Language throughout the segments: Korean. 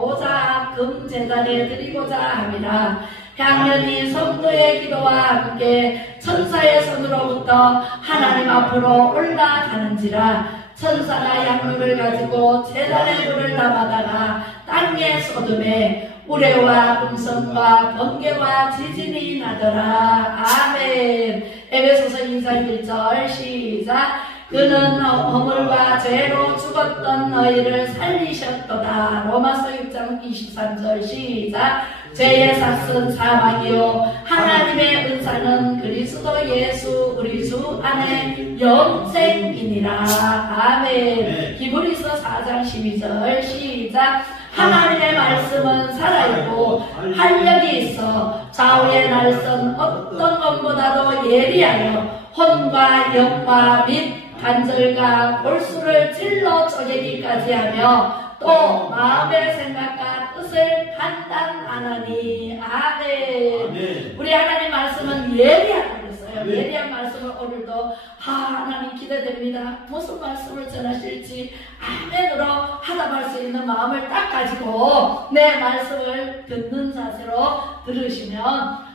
오자 금제단에 드리고자 합니다. 향연이 성도의 기도와 함께 천사의 손으로부터 하나님 앞으로 올라가는지라. 천사가 양육을 가지고 제단의 불을 담아다가 땅의 소돔에 우레와 음성과 번개와 지진이 나더라. 아멘. 에베소서 2장 1절 시작. 그는 허물과 죄로 죽었던 너희를 살리셨도다. 로마서 6장 23절 시작. 죄의 삭은 사망이요 하나님의 은사는 그리스도 예수 우리 주 안에 영생이니라. 아멘. 히브리서 4장 12절 시작. 하나님의 말씀은 살아있고 활력이 있어 좌우의 날선 어떤 것보다도 예리하여 혼과 영과 및 간절과 골수를 찔러 쪼개기까지 하며 또 마음의 생각과 뜻을 판단하느니. 아멘. 우리 하나님 말씀은 예리하다고 그랬어요. 예리한 말씀을 오늘도 하나님 기대됩니다. 무슨 말씀을 전하실지 아멘으로 하답할 수 있는 마음을 딱 가지고 내 말씀을 듣는 자세로 들으시면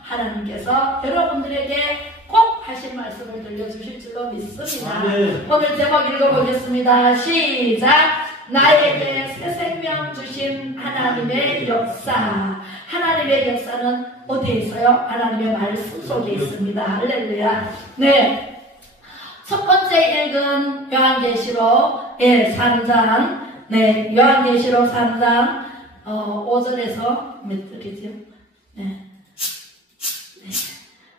하나님께서 여러분들에게 꼭 하신 말씀을 들려주실 줄로 믿습니다. 오늘 제목 읽어보겠습니다. 시작. 나에게 새 생명 주신 하나님의 역사. 하나님의 역사는 어디에 있어요? 하나님의 말씀 속에 있습니다. 할렐루야. 네. 첫 번째 읽은 요한계시록 3장. 네. 요한계시록 3장 5절에서 몇 절이죠? 네.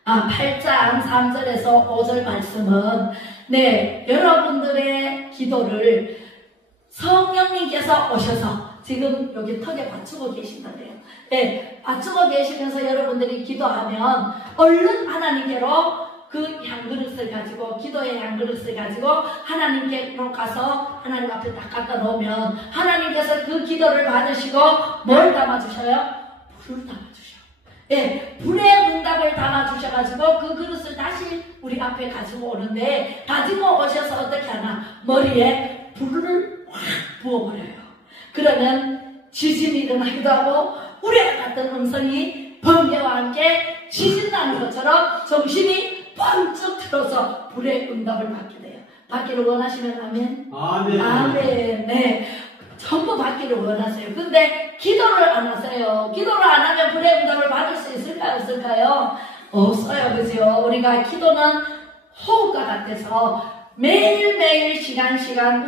8장 3절에서 5절 말씀은 네, 여러분들의 기도를 성령님께서 오셔서 지금 여기 턱에 받추고 계신다네요. 네, 받추고 계시면서 여러분들이 기도하면 얼른 하나님께로 그 향그릇을 가지고 기도의 향그릇을 가지고 하나님께로 가서 하나님 앞에 딱 갖다 놓으면 하나님께서 그 기도를 받으시고 뭘 담아주셔요? 불을 담아주셔요. 네, 불의 응답을 담아주셔가지고 그 그릇을 다시 우리 앞에 가지고 오는데 가지고 오셔서 어떻게 하나? 머리에 불을 확 부어버려요. 그러면 지진이 일어나기도 하고 우레 같은 음성이 번개와 함께 지진 나는 것처럼 정신이 번쩍 들어서 불의 응답을 받게 돼요. 받기를 원하시면 아멘. 아멘. 아멘. 네. 전부 받기를 원하세요. 근데 기도를 안 하세요. 기도를 안 하면 불의 응답을 받을 수 있을까요? 없을까요? 없어요. 그죠? 우리가 기도는 호흡과 같아서 매일매일 시간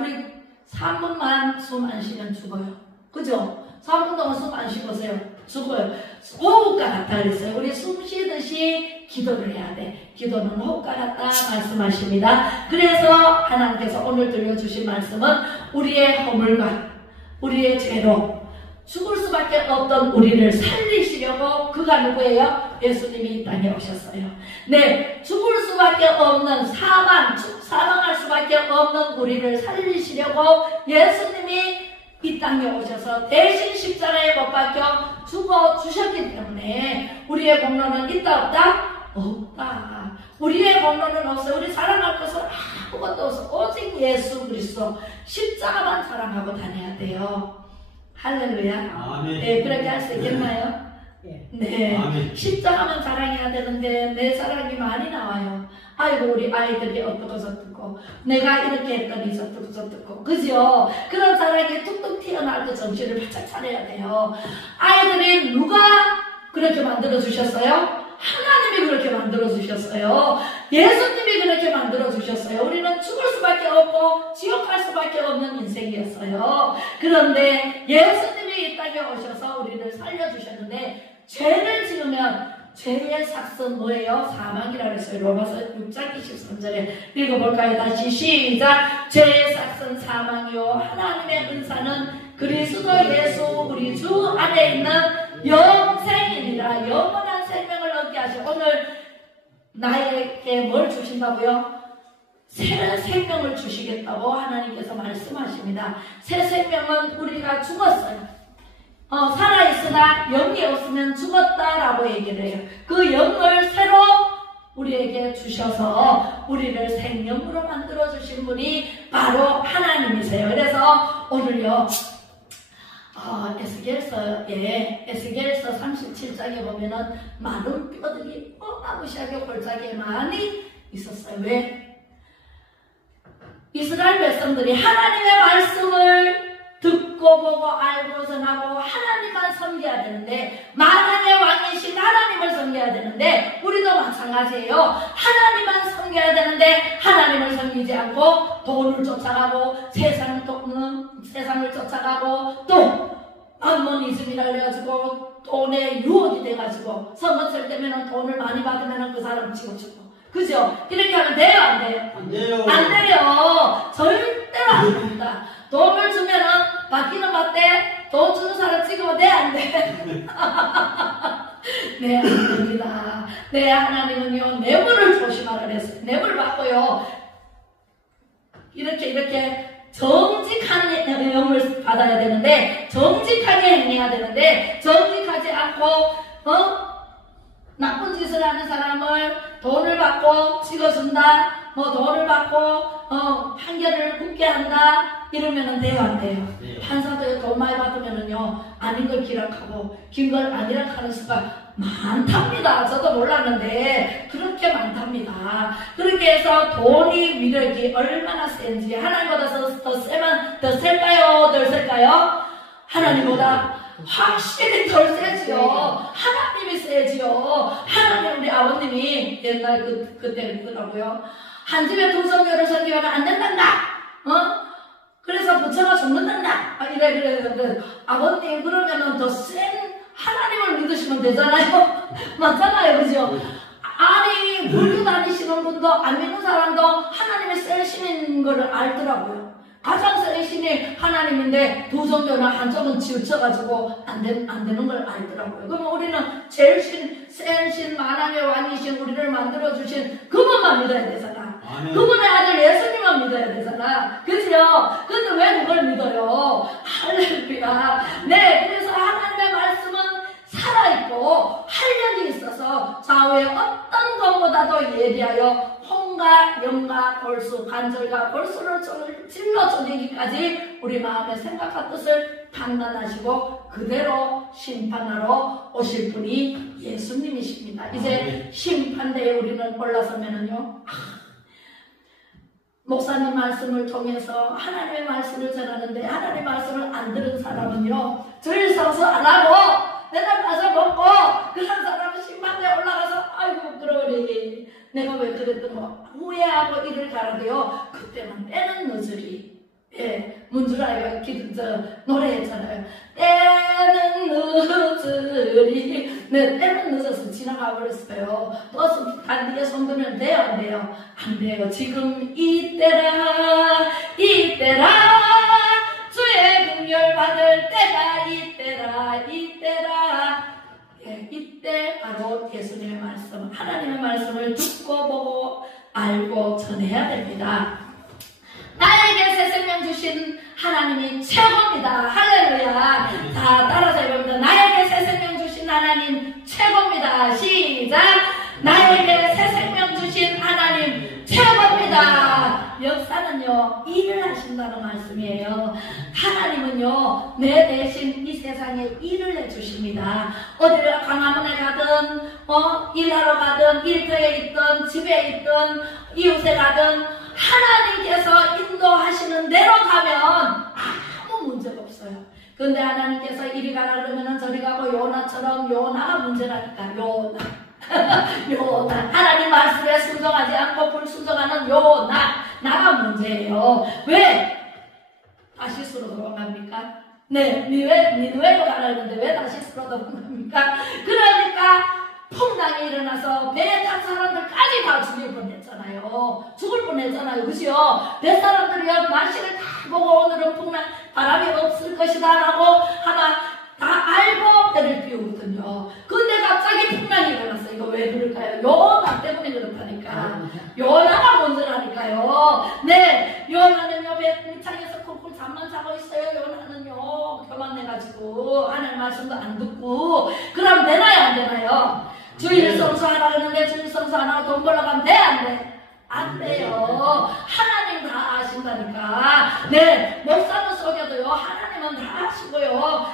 우리 3분만 숨 안 쉬면 죽어요. 그죠? 3분 동안 숨 안 쉬보세요. 죽어요. 호흡과 같다 그랬어요. 우리 숨 쉬듯이 기도를 해야 돼. 기도는 호흡과 같다 말씀하십니다. 그래서 하나님께서 오늘 들려주신 말씀은 우리의 허물과 우리의 죄로 죽을 수밖에 없던 우리를 살리시려고 그가 누구예요? 예수님이 이 땅에 오셨어요. 네, 죽을 수밖에 없는 사망할 수밖에 없는 우리를 살리시려고 예수님이 이 땅에 오셔서 대신 십자가에 못 박혀 죽어주셨기 때문에 우리의 공로는 있다 없다? 없다. 우리의 공로는 없어요. 우리 사랑할 것은 아무것도 없어. 오직 예수 그리스도 십자가만 사랑하고 다녀야 돼요. 할렐루야. 아멘. 네, 그렇게 할 수 있겠나요? 네. 아멘. 십자가만 사랑해야 되는데 내 사랑이 많이 나와요. 아이고 우리 아이들이 어떻고 내가 이렇게 했더니 저떻고 그죠? 그런 사랑이 툭툭 튀어나올 때 정신을 바짝 차려야 돼요. 아이들이 누가 그렇게 만들어주셨어요? 하나님이 그렇게 만들어주셨어요. 예수님이 그렇게 만들어주셨어요. 우리는 죽을 수밖에 없고 지옥 갈 수밖에 없는 인생이었어요. 그런데 예수님이 이 땅에 오셔서 우리를 살려주셨는데 죄를 지으면 죄의 삭은 뭐예요? 사망이라고 했어요. 로마서 6장 23절에 읽어볼까요? 다시 시작. 죄의 삭은 사망이요 하나님의 은사는 그리스도 예수 우리 주 안에 있는 영생이니라. 영원한 생명을 얻게 하시고 오늘 나에게 뭘 주신다고요? 새 생명을 주시겠다고 하나님께서 말씀하십니다. 새 생명은 우리가 죽었어요. 살아있으나 영이 없으면 죽었다라고 얘기를 해요. 그 영을 새로 우리에게 주셔서 우리를 생명으로 만들어주신 분이 바로 하나님이세요. 그래서 오늘요 에스겔서 37장에 보면은 마른 뼈들이 어마무시하게 골짜기에 많이 있었어요. 왜? 이스라엘 백성들이 하나님의 말씀을 듣고 보고 알고 전하고 하나님만 섬겨야 되는데, 만왕의 왕이신 하나님을 섬겨야 되는데, 우리도 마찬가지예요. 하나님만 섬겨야 되는데 하나님을 섬기지 않고 돈을 쫓아가고 세상을 쫓아가고 또 암모니즘이라 그래가지고 돈에 유혹이 돼가지고 선거철 때면은 돈을 많이 받으면은 그 사람 치고주고, 그죠? 이렇게 하면 돼요, 안 돼요? 안 돼요. 안 돼요. 절대로 안 됩니다. 돈을 주면은 받기는 받대. 돈 주는 사람 찍으면 돼, 안 돼? 네, 안 됩니다. 네, 하나님은요, 뇌물을 조심하라 그랬어요. 뇌물 받고요, 이렇게 정직한 내용을 받아야 되는데, 정직하게 행해야 되는데, 정직하지 않고, 나쁜 짓을 하는 사람을 돈을 받고 찍어준다, 돈을 받고, 판결을 굳게 한다, 이러면은 돼요, 안 돼요? 네. 판사도 돈 많이 받으면은요, 아닌 걸 기락하고, 긴 걸 아니라 하는 수가 많답니다. 저도 몰랐는데, 그렇게 많답니다. 그렇게 해서 돈이 위력이 얼마나 센지, 하나님보다 더 셀까요? 덜 셀까요? 하나님보다 확실히 덜 세지요. 하나님이 세지요. 하나님, 우리 아버님이 옛날 그때 그러더라고요. 한 집에 두 성교를 섬기면 안 된단다. 그래서 부처가 죽는단다. 이래. 아버님, 그러면은 더 센 하나님을 믿으시면 되잖아요. 맞잖아요, 그죠? 아니, 불교 다니시는 분도 안 믿는 사람도 하나님의 세신인 거를 알더라고요. 가장 센 신이 하나님인데 두 종교는 한쪽은 치우쳐가지고 안 되는 걸 알더라고요. 그러면 우리는 제일 센 신, 만왕의 왕이신 우리를 만들어주신 그분만 믿어야 되잖아. 그분의 아들 예수님만 믿어야 되잖아. 그죠? 근데 왜 그걸 믿어요? 할렐루야. 네, 그래서 하나님의 말씀은 살아있고 활력이 있어서 좌우의 어떤 것보다도 예리하여 혼과 영과 골수, 관절과 골수를 찔러 쪼개기까지 우리 마음의 생각과 뜻을 판단하시고 그대로 심판하러 오실 분이 예수님이십니다. 이제 심판대에 우리는 올라서면은요, 목사님 말씀을 통해서 하나님의 말씀을 전하는데 하나님의 말씀을 안 들은 사람은요, 주일 성수 안 하고 내가 가서 먹고 그런 사람은 심판대에 올라가서 아이고 그러니 내가 왜 그랬던 거 후회하고 이를 가라도요, 그때는 때는 늦으리. 예, 문주라이가 노래했잖아요. 때는 늦으리. 네, 때는 늦어서 지나가 버렸어요. 버스 단디에 손들면 돼요, 안 돼요? 안 돼요. 지금 이때라 주의 긍휼 받을 때가 이때라. 예, 이때 바로 예수님의 말씀, 하나님의 말씀을 듣고 보고 알고 전해야 됩니다. 나에게 새 생명 주신 하나님이 최고입니다. 할렐루야. 자, 따라서 해봅니다. 나에게 새 생명 주신 하나님 최고입니다. 시작. 나에게 새 생명 주신 하나님 최고입니다. 역사는요, 일을 하신다는 말씀이에요. 하나님은요, 내 대신 이 세상에 일을 해주십니다. 어디를 광화문에 가든, 일하러 가든, 일터에 있든, 집에 있든, 이웃에 가든, 하나님께서 인도하시는 대로 가면 아무 문제가 없어요. 근데 하나님께서 이리 가라 그러면은 저리 가고, 요나가 문제라니까. 요나. 하나님 말씀에 순종하지 않고 불순종하는 나가 문제예요. 왜? 다시스로 돌아갑니까? 네, 니느웨로 가라는데 왜 다시스로 돌아갑니까? 그러니까 풍랑이 일어나서 배에 탄 사람들까지 다 죽을 뻔했잖아요. 그죠? 배 사람들이요, 날씨를 다 보고 오늘은 바람이 없을 것이다 라고 다 알고 배를 띄우거든요. 근데 갑자기 풍랑이 일어났어요. 이거 왜 그럴까요? 요나 때문에 그렇다니까. 요나가 문제라니까요. 네, 요나는요, 배 밑창에서 쿵쿵 잠만 자고 있어요. 요나는요, 교만해가지고 하나님 말씀도 안 듣고. 그럼 되나요, 안 되나요? 주일 성수하라 그러는데 주일 성수 안 하고 돈 벌러 가면 돼, 안 돼? 안 돼요. 하나님 다 아신다니까. 네, 목사는 속여도요, 하나님은 하나님은 다 하시고요.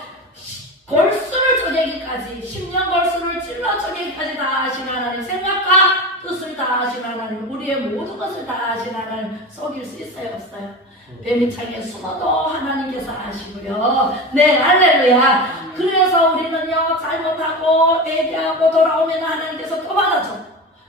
골수를 쪼개기까지 10년 골수를 찔러 쪼개기까지 다 하신 하나님, 생각과 뜻을 다 하신 하나님, 우리의 모든 것을 다 하신 하나님, 속일 수 있어요 없어요? 뱀이창에 숨어도 하나님께서 아시고요. 네, 할렐루야. 그래서 우리는요, 잘못하고 회개하고 돌아오면 하나님께서 또 받아줘.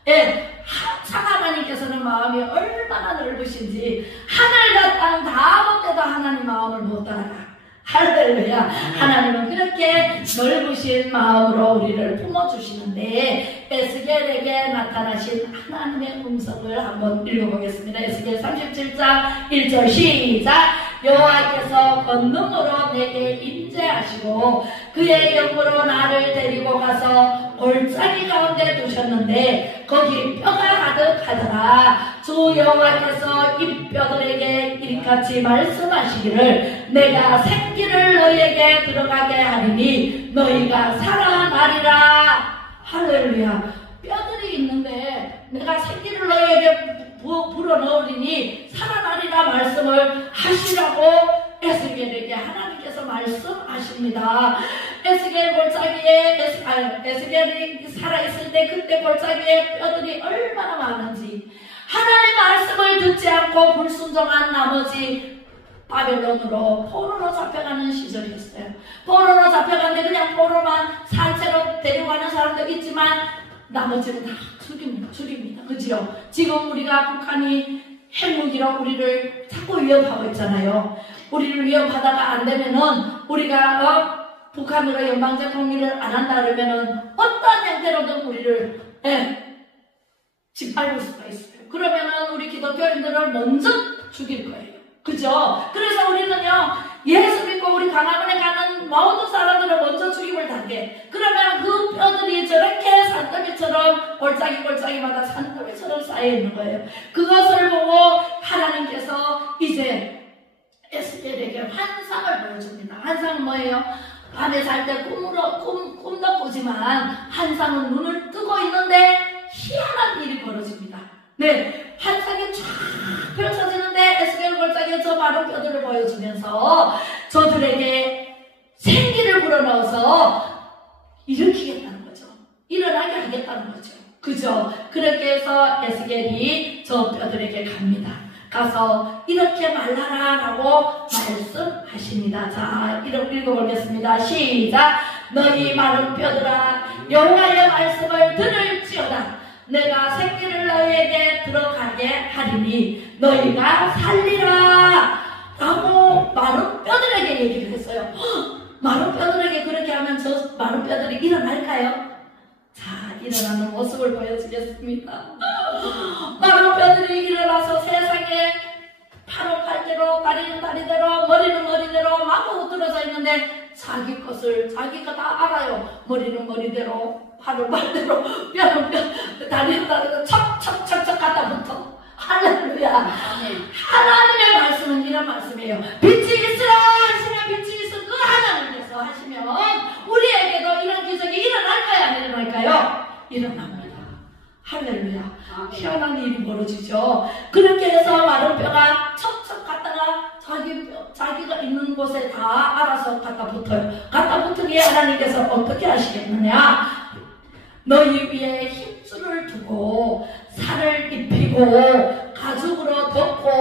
예, 항상 하나님께서는 마음이 얼마나 넓으신지 하늘과 땅 다 못해도 하나님 마음을 못 따라가. 할렐루야. 하나님은 그렇게 넓으신 마음으로 우리를 품어주시는데, 에스겔에게 나타나신 하나님의 음성을 한번 읽어보겠습니다. 에스겔 37장 1절 시작. 여호와께서 권능으로 내게 임재하시고 그의 영으로 나를 데리고 가서 골짜기 가운데 두셨는데 거기 뼈가 가득하더라. 주 여호와께서 이 뼈들에게 이같이 말씀하시기를 내가 생기를 너희에게 들어가게 하리니 너희가 살아나리라. 할렐루야. 뼈들이 있는데 내가 생기를 너희에게 불어넣으리니 살아나리라 말씀을 하시라고 에스겔에게 하나님께서 말씀하십니다. 에스겔 골짜기에 에스겔이 살아있을 때 그때 골짜기에 뼈들이 얼마나 많은지, 하나님 말씀을 듣지 않고 불순종한 나머지 바벨론으로 포로로 잡혀가는 시절이었어요. 포로로 잡혀갔는데 그냥 포로만 산채로 데려가는 사람도 있지만 나머지는 다 죽입니다. 그죠? 지금 우리가 북한이 핵무기로 우리를 자꾸 위협하고 있잖아요. 우리를 위협하다가 안 되면은 우리가 북한으로 연방제 통일을 안 한다 그러면은 어떤 형태로든 우리를 짓밟을 수가 있어요. 그러면은 우리 기독교인들을 먼저 죽일 거예요. 그죠? 그래서 우리는요, 예수 믿고 우리 강화문에 가는 모든 사람들을 먼저 죽임을 당해. 그러면 그 뼈들이 저렇게 산더미처럼 골짜기마다 산더미처럼 쌓여있는 거예요. 그것을 보고 하나님께서 이제 에스겔에게 환상을 보여줍니다. 환상은 뭐예요? 밤에 잘 때 꿈도 꾸지만 환상은 눈을 뜨고 있는데 희한한 일이 벌어집니다. 네, 환상이 쫙 펼쳐지는데 에스겔 골짜기에 저 마른 뼈들을 보여주면서 저들에게 생기를 불어넣어서 일으키겠다는 거죠. 일어나게 하겠다는 거죠. 그죠? 그렇게 해서 에스겔이 저 뼈들에게 갑니다. 가서 이렇게 말하라 라고 말씀하십니다. 자, 읽어보겠습니다. 시작. 너희 마른 뼈들아 여호와의 말씀을 들을지어다. 내가 생기를 너희에게 들어가게 하리니 너희가 살리라 라고 마른 뼈들에게 얘기를 했어요. 마른 뼈들에게 그렇게 하면 저 마른 뼈들이 일어날까요? 자, 일어나는 모습을 보여주겠습니다. 마른 뼈들이 일어나서 세상에 팔은 팔대로, 다리는 다리대로, 머리는 머리대로 막 흩어져 있는데 자기 것을 자기가 다 알아요. 머리는 머리대로, 팔은 팔대로, 뼈는 뼈, 다리는 다리대로 척척척척 갖다 붙어. 할렐루야. 하나님의 말씀은 이런 말씀이에요. 빛이 있으라 하시면 빛이 있어. 그 하나님께서 하시면 우리에게도 이런 기적이 일어날까요? 안 일어날까요? 일어납니다. 할렐루야. 희한한 일이 벌어지죠. 그렇게 해서 마른 뼈가 척척 갔다가 자기가 있는 곳에 다 알아서 갖다 붙어요. 갖다 붙으기에 하나님께서 어떻게 하시겠느냐? 너희 위에 힘줄을 두고 살을 입히고 가죽으로 덮고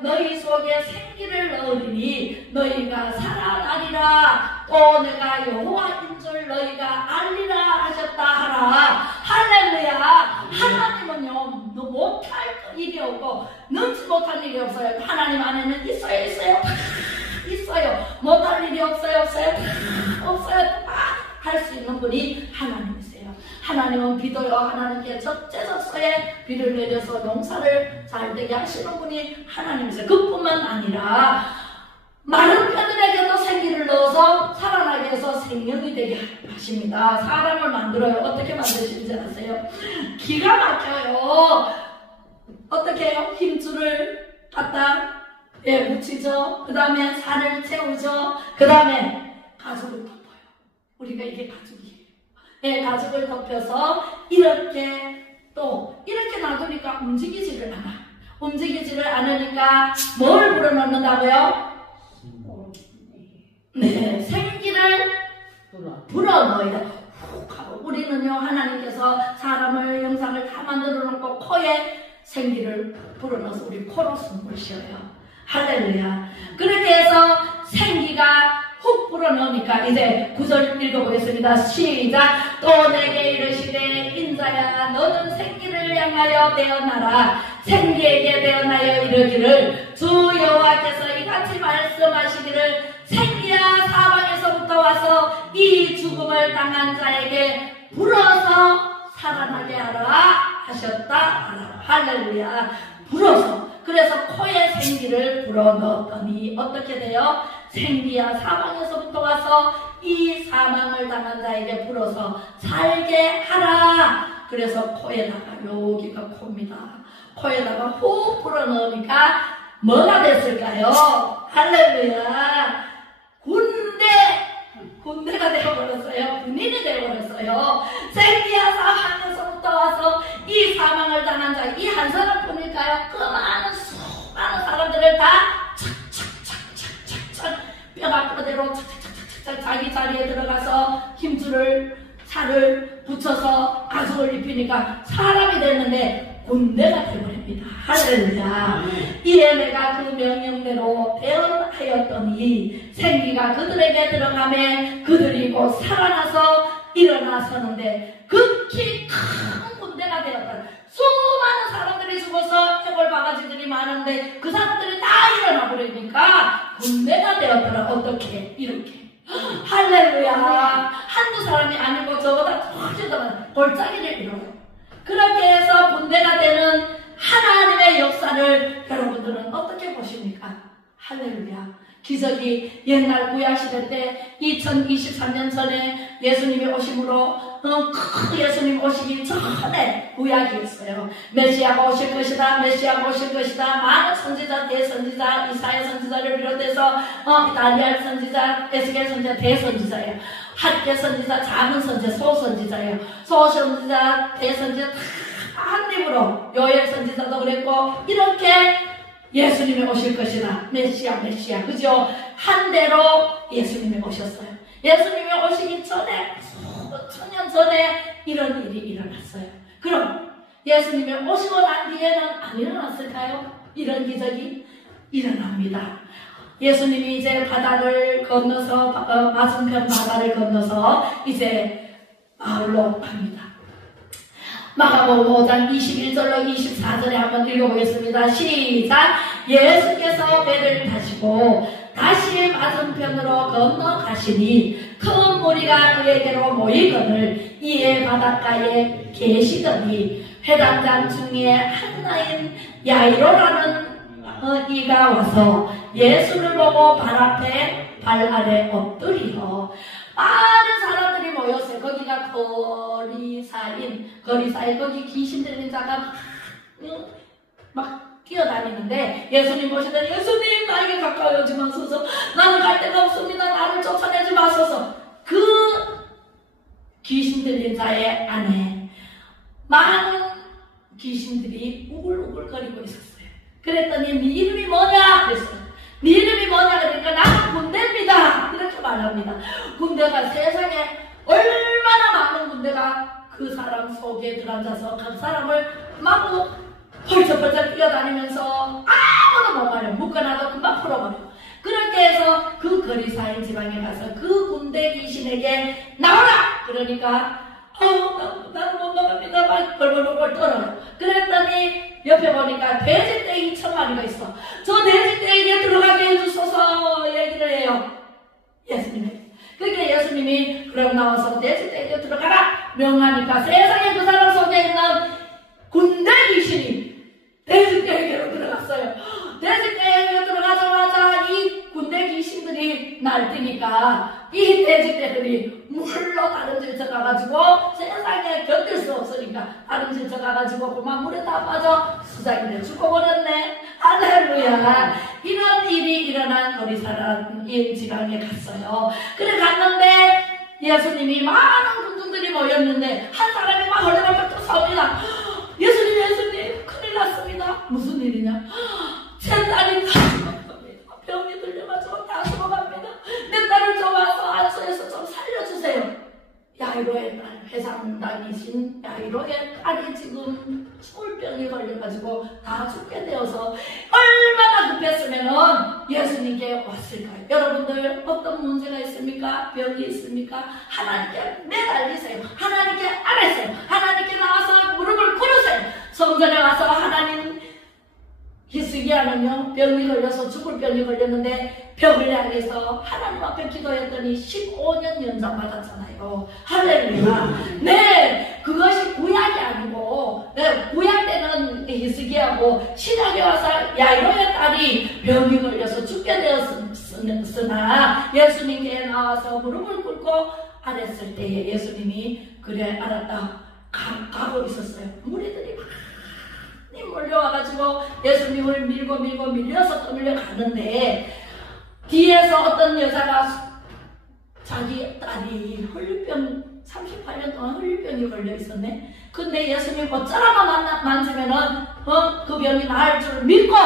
너희 속에 생기를 넣으리니 너희가 살아나리라. 또 내가 여호와인 줄 너희가 알리라 하셨다 하라. 할렐루야. 하나님은요 못할 일이 없고 넘지 못할 일이 없어요. 하나님 안에는 있어요. 있어요. 못할 일이 없어요. 다 할 수 있는 분이 하나님이세요. 하나님은 비도요. 하나님께 적재적소에 비를 내려서 농사를 잘 되게 하시는 분이 하나님이세요. 그뿐만 아니라 마른 뼈들에게도 생기를 넣어서 살아나게 해서 생명이 되게 하십니다. 사람을 만들어요. 어떻게 만드시는지 아세요? 기가 막혀요. 어떻게 해요? 힘줄을 갖다 묻히죠. 그 다음에 살을 채우죠. 그 다음에 가죽을 덮어요. 우리가 이게 가죽이에요. 가죽을 덮여서 이렇게 놔두니까 움직이지를 않아. 움직이지를 않으니까 뭘 불어넣는다고요? 네, 생기를 불어넣어야 우리는요, 하나님께서 사람을 영상을 다 만들어 놓고 코에 생기를 불어넣어서 우리 코로 숨을 쉬어요. 할렐루야. 그렇게 해서 생기가 훅 불어넣으니까 이제 9절 읽어보겠습니다. 시작. 또 내게 이르시되 인자야 너는 생기를 향하여 대언하라. 생기에게 대언하여 이르기를 주 여호와께서 이같이 말씀하시기를 생기야 사방에서부터 와서 이 죽음을 당한 자에게 불어서 살아나게 하라 하셨다. 할렐루야. 불어서. 그래서 코에 생기를 불어넣었더니 어떻게 돼요? 생기야 사방에서부터 와서 이 사망을 당한 자에게 불어서 살게 하라. 그래서 코에다가, 여기가 코입니다. 코에다가 훅 불어넣으니까 뭐가 됐을까요? 할렐루야. 군대가 되어버렸어요. 군인이 되어버렸어요. 생기야 사방에서부터 와서 이 사망을 당한 자, 이 한 사람뿐일까요? 그 많은 수많은 사람들을 다 착착착착착착 뼈가 그대로 착착착착착 자기 자리에 들어가서 힘줄을 살을 붙여서 가죽을 입히니까 사람이 됐는데 군대가 되어버립니다. 할렐루야. 이에 내가 그 명령대로 대언하였더니 생기가 그들에게 들어가매 그들이 곧 살아나서 일어나서는데 극히 큰 군대가 되었다. 수많은 사람들이 죽어서 해골 바가지들이 많은데 그 사람들이 다 일어나 버리니까 군대가 되었더라. 어떻게? 이렇게. 할렐루야. 한두 사람이 아니고 저보다 훨씬 골짜기를 이뤄요. 그렇게 해서 군대가 되는 하나님의 역사를 여러분들은 어떻게 보십니까? 할렐루야. 기적이 옛날 구약시대 때 2023년 전에 예수님이 오심으로 예수님 오시기 전에 구약이었어요. 메시아가 오실 것이다. 메시아가 오실 것이다. 많은 선지자, 대선지자, 이사야 선지자를 비롯해서 다니엘 선지자, 에스겔 선지자, 대선지자예요. 학계 선지자, 작은 선지자, 소선지자예요. 소선지자, 대선지자 다 한 입으로 요엘 선지자도 그랬고 이렇게 예수님이 오실 것이다. 메시아, 그죠? 한 대로 예수님이 오셨어요. 예수님이 오시기 전에 수천 년 전에 이런 일이 일어났어요. 그럼 예수님이 오시고 난 뒤에는 안 일어났을까요? 이런 기적이 일어납니다. 예수님이 이제 바다를 건너서 맞은편 바다를 건너서 이제 마을로 갑니다. 마가복음 5장 21절로 24절에 한번 읽어보겠습니다. 시작. 예수께서 배를 타시고 다시 맞은편으로 건너가시니 큰 무리가 그에게로 모이거늘 이에 바닷가에 계시더니 회당장 중에 하나인 야이로라는 이가 와서 예수를 보고 발 아래 엎드리어 많은 사람들이 모였어요. 거기가 거리 사이 거기 귀신 들린 자가 막 뛰어다니는데 예수님 보시더니 예수님 나에게 가까이 오지 마소서. 나는 갈 데가 없습니다. 나를 쫓아내지 마소서. 그 귀신 들린 자의 안에 많은 귀신들이 우글우글거리고 있었어요. 그랬더니 네 이름이 뭐냐? 그랬어요. 네 이름이 뭐냐? 그러니까 나는 군대입니다. 이렇게 말합니다. 군대가 세상에 얼마나 많은 군대가 그 사람 속에 들어앉아서 그 사람을 마구 펄쩍펄쩍 뛰어다니면서 아무도 못 말려. 묶어놔도 금방 풀어버려. 그렇게 해서 그 거리사인 지방에 가서 그 군대 귀신에게 나오라! 그러니까 나는 못 나갑니다. 막 벌벌벌 떨어요. 그랬더니 옆에 보니까 돼지떼기 2,000마리가 있어. 저 돼지떼기에 들어가게 해주소서 얘기를 해요. 예수님이. 그러니까 예수님이 그럼 나와서 돼지떼기에 들어가라 명하니까 세상에 그 사람 속에 있는 군대 귀신이 돼지떼기로 들어갔어요. 돼지떼기로 들어가자마자 이 군대 귀신들이 날뛰니까 이 돼지떼들이 물로 다른 질서 가가지고 세상에 견딜 수 없으니까 다른 질서 가가지고 그만 물에 다 빠져 수작이 돼 죽어버렸네. 할렐루야. 이런 일이 일어난 거리사람 지방에 갔어요. 그래 갔는데 예수님이 많은 군중들이 모였는데 한 사람이 막 헐레벌떡 섭니다. 예수님 큰일 났습니다. 무슨 일이냐? 제 딸이 다 죽어갑니다. 병이 들려가지고 다 죽어갑니다. 내 딸을 야이로의 딸, 회장당이신 야이로의 딸이 지금 꿀병이 걸려가지고 다 죽게 되어서 얼마나 급했으면은 예수님께 왔을까요? 여러분들 어떤 문제가 있습니까? 병이 있습니까? 하나님께 매달리세요. 하나님께 아뢰세요. 하나님께 나와서 무릎을 꿇으세요. 성전에 와서 하나님, 히스기야는요 병이 걸려서 죽을 병이 걸렸는데 벽을 향해서 하나님 앞에 기도했더니 15년 연장받았잖아요. 할렐루야. 네, 그것이 구약이 아니고, 네, 구약 때는 히스기야고 신약에 와서 야이로의 딸이 병이 걸려서 죽게 되었으나 예수님께 나와서 무릎을 꿇고 아랬을 때에 예수님이 그래 알았다 가고 있었어요. 무리들이 막 몰려와가지고 예수님을 밀고 밀려서 떠밀려 가는데 뒤에서 어떤 여자가 자기 딸이 혈류병 38년 동안 혈류병이 걸려 있었네. 근데 예수님 어쩌라고 만지면은 그 병이 나을 줄 믿고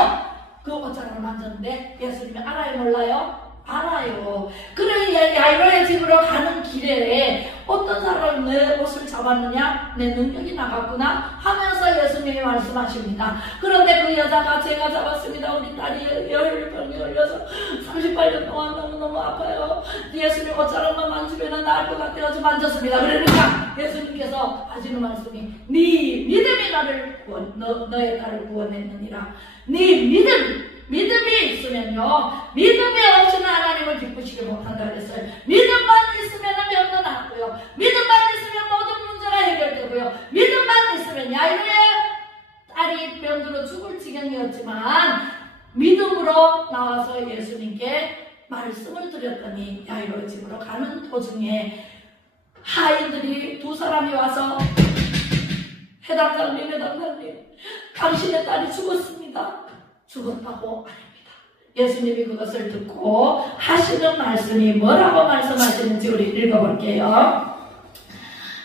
그 어쩌라고 만졌는데 예수님이 알아요 몰라요? 알아요. 그래 야이로의 집으로 가는 길에 어떤 사람이 내 옷을 잡았느냐? 내 능력이 나갔구나 하면서 예수님이 말씀하십니다. 그런데 그 여자가 제가 잡았습니다. 우리 딸이 혈류병이 걸려서 38년 동안 너무너무 아파요. 예수님 어쩌라고 만지면 나을 것 같아서 만졌습니다. 그러니까 예수님께서 하시는 말씀이 네 믿음이 나를 너의 딸을 구원했느니라. 네 믿음이 있으면요 믿음이 없이는 하나님을 기쁘시게 못한다 그랬어요. 믿음만 있으면 병도 낫고요, 믿음만 있으면 모든 문제가 해결되고요, 믿음만 있으면 야이로의 딸이 병들어 죽을 지경이었지만 믿음으로 나와서 예수님께 말씀을 드렸더니 야이로의 집으로 가는 도중에 하인들이 두 사람이 와서 회당장님 당신의 딸이 죽었습니다. 죽었다고 아닙니다. 예수님이 그것을 듣고 하시는 말씀이 뭐라고 말씀하시는지 우리 읽어볼게요.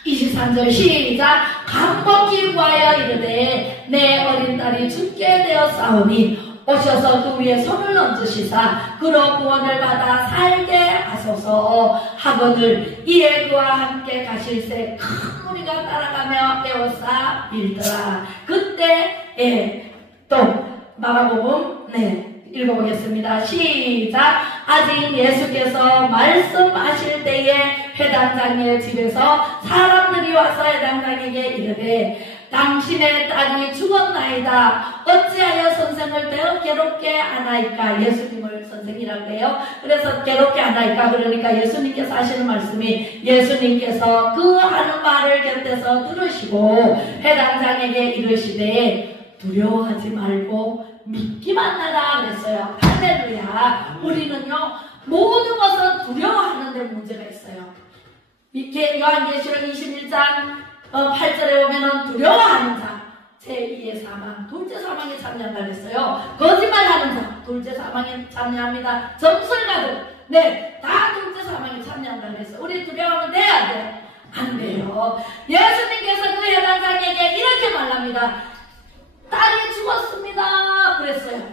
23절 시작. 간곡히 구하여 이르되 내 어린 딸이 죽게 되었사오니 오셔서 그 위에 손을 얹으시사 그로 구원을 받아 살게 하소서 하거늘 이에 그와 함께 가실새 큰 무리가 따라가며 에워싸 밀더라. 그때 또 마가복음 읽어보겠습니다. 시작. 아직 예수께서 말씀하실 때에 회당장의 집에서 사람들이 와서 회당장에게 이르되 당신의 딸이 죽었나이다. 어찌하여 선생을 더 괴롭게 하나이까? 예수님을 선생이라고 해요. 그래서 괴롭게 하나이까? 그러니까 예수님께서 하시는 말씀이 예수님께서 그 하는 말을 곁에서 들으시고 회당장에게 이르시되 두려워하지 말고 믿기만 하라 그랬어요. 할렐루야. 우리는요 모든 것은 두려워하는데 문제가 있어요. 이렇게 요한계시록 21장 8절에 보면은 두려워하는 자 제2의 사망, 둘째 사망에 참여한다 그랬어요. 거짓말하는 자 둘째 사망에 참여합니다. 점술가들 다 둘째 사망에 참여한다 그랬어요. 우리 두려워하면 돼요 안 돼요? 안 돼요. 예수님께서 그 회당장에게 이렇게 말합니다. 딸이 죽었습니다 그랬어요.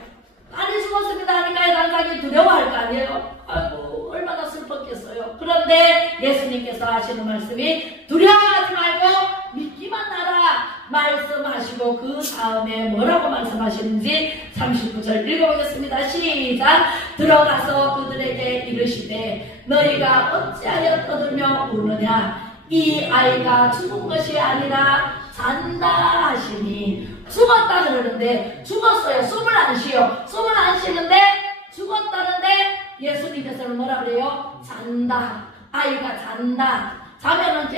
딸이 죽었습니다 하니까 회당장이 두려워할 거 아니에요? 아이고 얼마나 슬펐겠어요. 그런데 예수님께서 하시는 말씀이 두려워하지 말고 믿기만 하라 말씀하시고 그 다음에 뭐라고 말씀하시는지 39절 읽어보겠습니다. 시작. 들어가서 그들에게 이르시되 너희가 어찌하여 떠들며 우느냐? 이 아이가 죽은 것이 아니라 잔다 하시니. 죽었다 그러는데 죽었어요. 숨을 안 쉬어. 숨을 안 쉬는데 죽었다는데 예수님께서는 뭐라 그래요? 잔다. 아이가 잔다. 자면은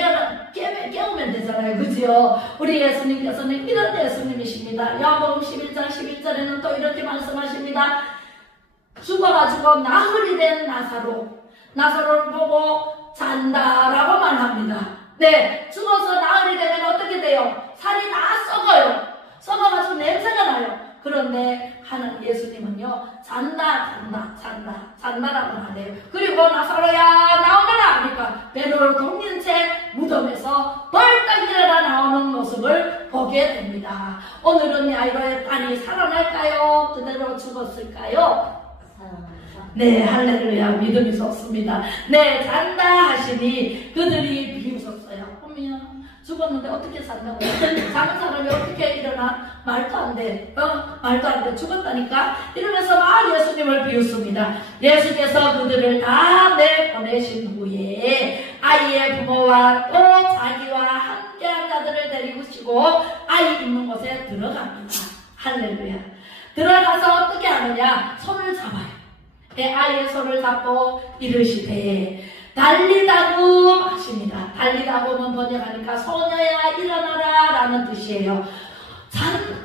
깨우면 되잖아요. 그죠? 우리 예수님께서는 이런 예수님이십니다. 요한복음 11장 11절에는 또 이렇게 말씀하십니다. 죽어가지고 나흘이 된 나사로를 보고 잔다라고 말합니다. 네, 죽어서 나흘이 되면 어떻게 돼요? 살이 다 썩어요. 썩어가지고 냄새가 나요. 그런데 하는 예수님은요 잔다라고 하네요. 그리고 나사로야 나오너라 하니까 배를 동인 채 무덤에서 벌떡 일어나 나오는 모습을 보게 됩니다. 오늘은 야이로의 딸이 살아날까요? 그대로 죽었을까요? 네, 할렐루야. 믿음이 섰습니다. 네, 잔다 하시니 그들이 비웃었어요. 어머야, 죽었는데 어떻게 산다고? 작은 사람이 어떻게 일어나? 말도 안 돼. 말도 안 돼. 죽었다니까? 이러면서 막 예수님을 비웃습니다. 예수께서 그들을 다 내보내신 후에 아이의 부모와 또 자기와 함께한 자들을 데리고시고 아이 있는 곳에 들어갑니다. 할렐루야. 들어가서 어떻게 하느냐? 손을 잡아요. 아이의 손을 잡고 이르시되 달리다고 하십니다. 달리다고는 번역하니까 소녀야 일어나라 라는 뜻이에요.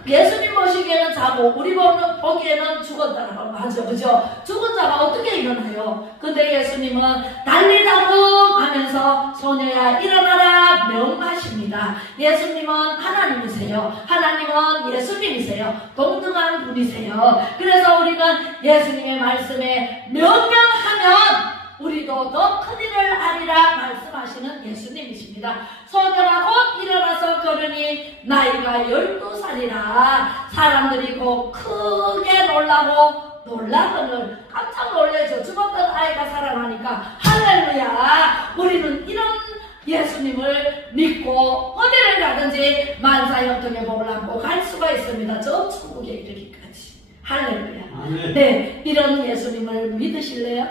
예수님 보시기에는 자고 우리 보기에는 죽었다라고 하죠. 그죠? 죽은 자가 어떻게 일어나요? 근데 예수님은 달리다고 하면서 소녀야 일어나라 명하십니다. 예수님은 하나님이세요. 하나님은 예수님이세요. 동등한 분이세요. 그래서 우리는 예수님의 말씀에 명령하면 우리도 더 큰 일을 하리라 말씀하시는 예수님이십니다. 소녀가 곧 일어나서 걸으니 나이가 12살이라 사람들이 곧 크게 놀라거늘 깜짝 놀래죠. 죽었던 아이가 살아나니까 할렐루야. 우리는 이런 예수님을 믿고 어디를 가든지 만사형통의 복을 안고 갈 수가 있습니다. 저 천국에 이르기까지. 할렐루야. 네, 이런 예수님을 믿으실래요?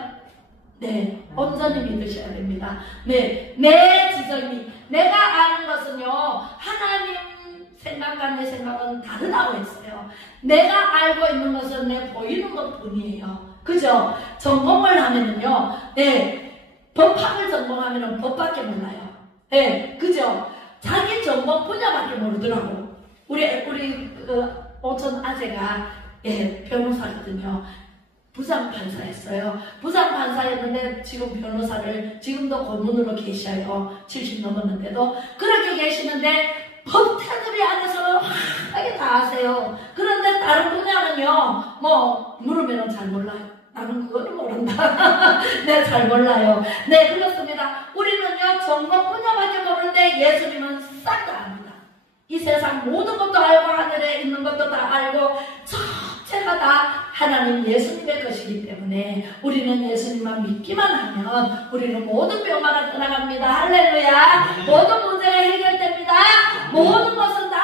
네, 온전히 믿으셔야 됩니다. 네, 내 지정이, 내가 아는 것은요, 하나님 생각과 내 생각은 다르다고 했어요. 내가 알고 있는 것은 내 보이는 것 뿐이에요. 그죠? 전공을 하면은요, 네, 법학을 전공하면은 법밖에 몰라요. 네, 그죠? 자기 전공 분야밖에 모르더라고. 우리 오천 아재가, 예, 변호사거든요. 부장판사였어요. 부장판사였는데 지금 변호사를 지금도 고문으로 계셔요. 70 넘었는데도 그렇게 계시는데 법 테두리 안에서 하게 다 아세요. 그런데 다른 분야는요, 물으면 잘 몰라요. 나는 그거는 모른다. 네, 잘 몰라요. 네, 그렇습니다. 우리는요, 전공 분야밖에 모르는데 예수님은 싹 다 압니다. 이 세상 모든 것도 알고 하늘에 있는 것도 다 알고 전체가 다 하나님 예수님의 것이기 때문에 우리는 예수님만 믿기만 하면 우리는 모든 병마가 떠나갑니다. 할렐루야. 모든 문제가 해결됩니다. 모든 것은 다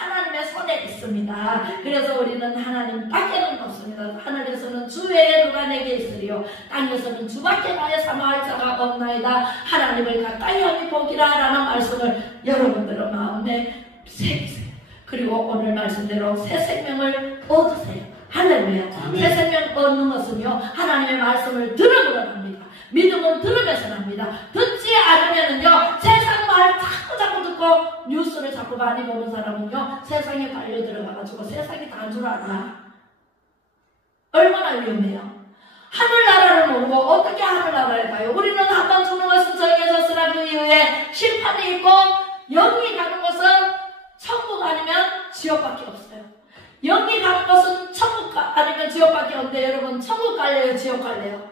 하나님의 손에 있습니다. 그래서 우리는 하나님 밖에는 없습니다. 하늘에서는 주 외에 누가 내게 있으리요 땅에서는 주밖에 나의 사모할 자가 없나이다. 하나님을 가까이 하니 복이라 라는 말씀을 여러분들의 마음에 새기세요. 그리고 오늘 말씀대로 새 생명을 얻으세요. 할렐루야. 새 생명 얻는 것은요, 하나님의 말씀을 들으므로 합니다. 믿음을 들으면서 합니다. 듣지 않으면은요, 세상 말 자꾸 듣고 뉴스를 자꾸 많이 보는 사람은요, 세상에 달려 들어가가지고 세상이 다 줄 알아. 얼마나 위험해요. 하늘나라를 모르고 어떻게 하늘나라에 가요? 우리는 한번 주는 것은 정해졌으나 그 이후에 심판이 있고 영이 가는 것은 천국 아니면 지옥밖에 없어요. 영이 가는 것은 천국 아니면 지옥밖에 없는데 여러분 천국 갈래요? 지옥 갈래요?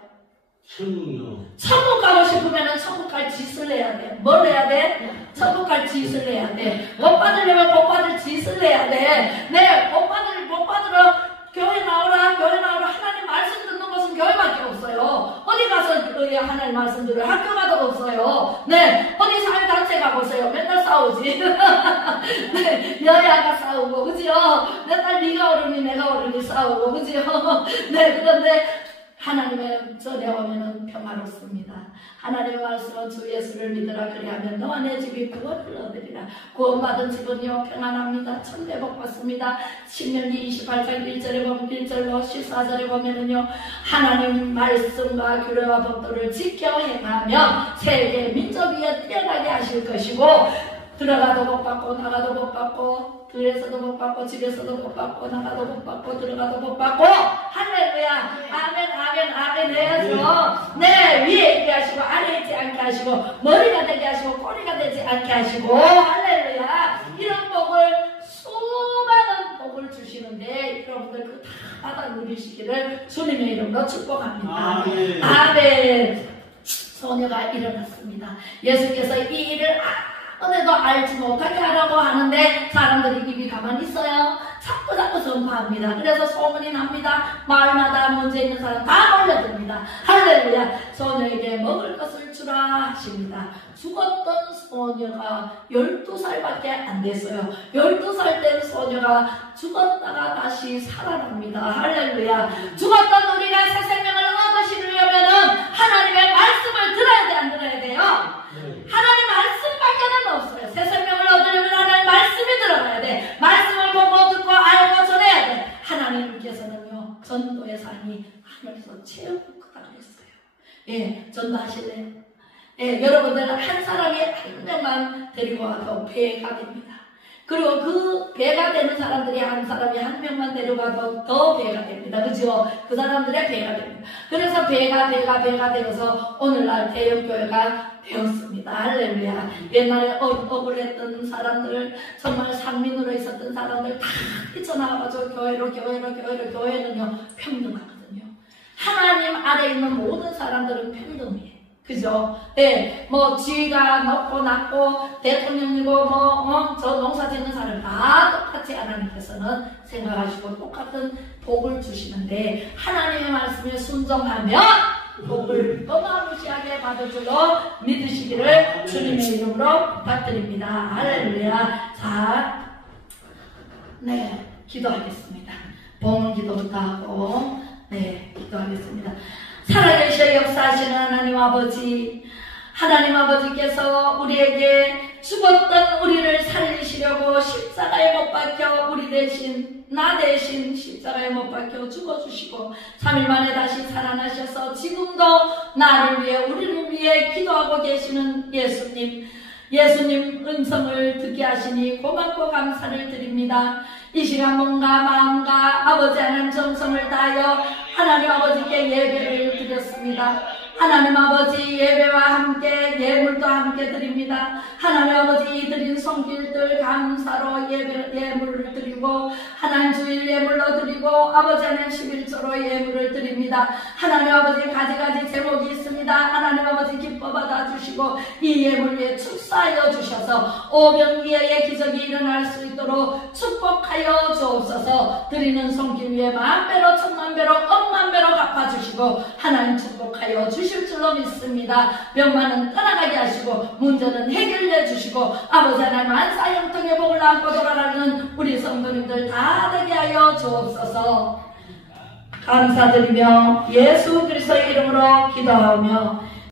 천국요. 천국 가고 싶으면 천국 갈 짓을 해야 돼. 뭘 해야 돼? 천국 갈 짓을 해야 돼. 못 받으려면 못 받을 짓을 해야 돼. 네, 못 받으러 교회 나오라 하나님 말씀 듣는 것은 교회밖에 없어요. 어디 가서 하나님 말씀 들어요? 학교 가도 없어요. 네, 어디 사회단체 가보세요. 맨날 싸우지. 네, 여야가 싸우고, 그죠? 맨날 네가 옳으니 내가 옳으니 싸우고, 그죠? 네, 그런데 하나님의 전에 오면은 평화롭습니다. 하나님의 말씀은 주 예수를 믿으라 그리하면 너와 내 집이 구원을 얻으리라. 구원받은 집은요 평안합니다. 천대복 받습니다. 신명기 28장 1절에 보면 1절로 14절에 보면은요 하나님 말씀과 규례와 법도를 지켜 행하면 세계 민족 위에 뛰어나게 하실 것이고 들어가도 못 받고 나가도 못 받고 들에서도 못 받고 집에서도 못 받고 나가도 못 받고 들어가도 못 받고 할렐루야. 아멘 아멘 아멘 해야죠. 네, 위에 있게 하시고 아래에 있지 않게 하시고 머리가 되게 하시고 꼬리가 되지 않게 하시고 할렐루야. 이런 복을 수많은 복을 주시는데 여러분들 그 다 받아 누리시기를 주님의 이름으로 축복합니다. 아멘. 아멘. 소녀가 일어났습니다. 예수께서 이 일을 은혜도 알지 못하게 하라고 하는데 사람들이 입이 가만히 있어요. 자꾸 선포합니다. 그래서 소문이 납니다. 마을마다 문제 있는 사람 다 몰려듭니다. 할렐루야. 소녀에게 먹을 것을 주라 하십니다. 죽었던 소녀가 12살밖에 안 됐어요. 12살 된 소녀가 죽었다가 다시 살아납니다. 할렐루야. 죽었던 우리가 새 생명을 얻으시려면은 하나님의 말씀을 들어야 돼, 안 들어야 돼요? 하나님 말씀밖에는 없어요. 새 생명을 얻으려면 하나님 말씀이 들어가야 돼. 말씀을 보고 듣고 알고 전해야 돼. 하나님께서는요, 전도의 산이 하늘에서 채우고 크다고 했어요. 예, 전도하실래요? 예, 여러분들 한 사람이 한 명만 데리고 와도 배가 됩니다. 그리고 그 배가 되는 사람들이 한 사람이 한 명만 데려가도 더 배가 됩니다. 그죠? 그 사람들의 배가 됩니다. 그래서 배가 되어서 오늘날 대형교회가 되었습니다. 할렐루야. 옛날에 억울했던 사람들, 정말 상민으로 있었던 사람들 다 뛰쳐나와가지고 교회는요, 평등하거든요. 하나님 아래 있는 모든 사람들은 평등해요. 그죠? 네, 뭐, 지위가 높고 낮고, 대통령이고, 저 농사 짓는 사람 다 똑같이 하나님께서는 생각하시고 똑같은 복을 주시는데, 하나님의 말씀에 순종하면 복을 어마무시하게 받을 줄로 믿으시기를 주님의 이름으로 부탁드립니다. 할렐루야. 자, 네, 기도하겠습니다. 봉헌 기도부터 하고, 네, 기도하겠습니다. 살아계셔 역사하시는 하나님 아버지, 하나님 아버지께서 우리에게 죽었던 우리를 살리시려고 십자가에 못 박혀 우리 대신, 나 대신 십자가에 못 박혀 죽어주시고 3일 만에 다시 살아나셔서 지금도 나를 위해, 우리를 위해 기도하고 계시는 예수님 음성을 듣게 하시니 고맙고 감사를 드립니다. 이 시간 몸과 마음과 아버지 하나님 정성을 다하여 하나님 아버지께 예배를 드렸습니다. 하나님 아버지 예배와 함께 예물도 함께 드립니다. 하나님 아버지 이 드린 손길들 감사로 예물을 드리고, 하나님 주일 예물로 드리고, 아버지 하나님 11조로 예물을 드립니다. 하나님 아버지 가지가지 제목이 있습니다. 하나님 아버지 기뻐 받아주시고 이 예물 위에 축사하여 주셔서 오병기의 기적이 일어날 수 있도록 축복하여 주옵소서. 드리는 손길 위에 만배로 천만배로 억만배로 갚아주시고 하나님 축복하여 주실 줄로 믿습니다. 병만은 떠나가게 하시고 문제는 해결해 주시고 아버지 하나님 만사 형통의 복을 안고 돌아가는 우리 성도님들 다 되게 하여 주옵소서. 감사드리며 예수 그리스도의 이름으로 기도하며